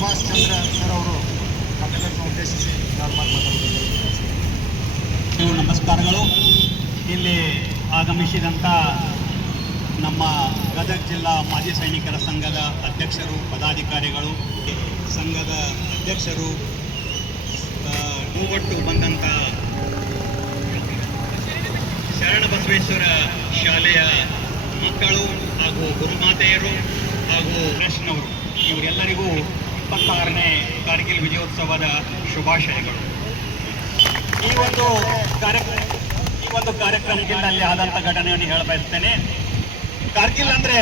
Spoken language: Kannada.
ಸುಭಾಷ್ ಚಂದ್ರ ಸರ್ ಅವರು ನಮ್ಮೆಲ್ಲರನ್ನು ಉದ್ದೇಶಿಸಿ ನಾನು ಮಾತನಾಡುವುದಕ್ಕೆ ನಮಸ್ಕಾರಗಳು. ಇಲ್ಲಿ ಆಗಮಿಸಿದಂಥ ನಮ್ಮ ಗದಗ ಜಿಲ್ಲಾ ಮಾಜಿ ಸೈನಿಕರ ಸಂಘದ ಅಧ್ಯಕ್ಷರು, ಪದಾಧಿಕಾರಿಗಳು, ಸಂಘದ ಅಧ್ಯಕ್ಷರು, ಮೂವಟ್ಟು ಬಂದಂಥ ಶರಣಬಸವೇಶ್ವರ ಶಾಲೆಯ ಮಕ್ಕಳು ಹಾಗೂ ಗುರುಮಾತೆಯರು ಹಾಗೂ ಕೃಷ್ಣವರು, ಇವರೆಲ್ಲರಿಗೂ 26ನೇ ಕಾರ್ಗಿಲ್ ವಿಜಯೋತ್ಸವದ ಶುಭಾಶಯಗಳು. ಈ ಒಂದು ಕಾರ್ಯಕ್ರಮದಲ್ಲಿ ಆದಂಥ ಘಟನೆಯನ್ನು ಹೇಳಬಯಸ್ತೇನೆ. ಕಾರ್ಗಿಲ್ ಅಂದರೆ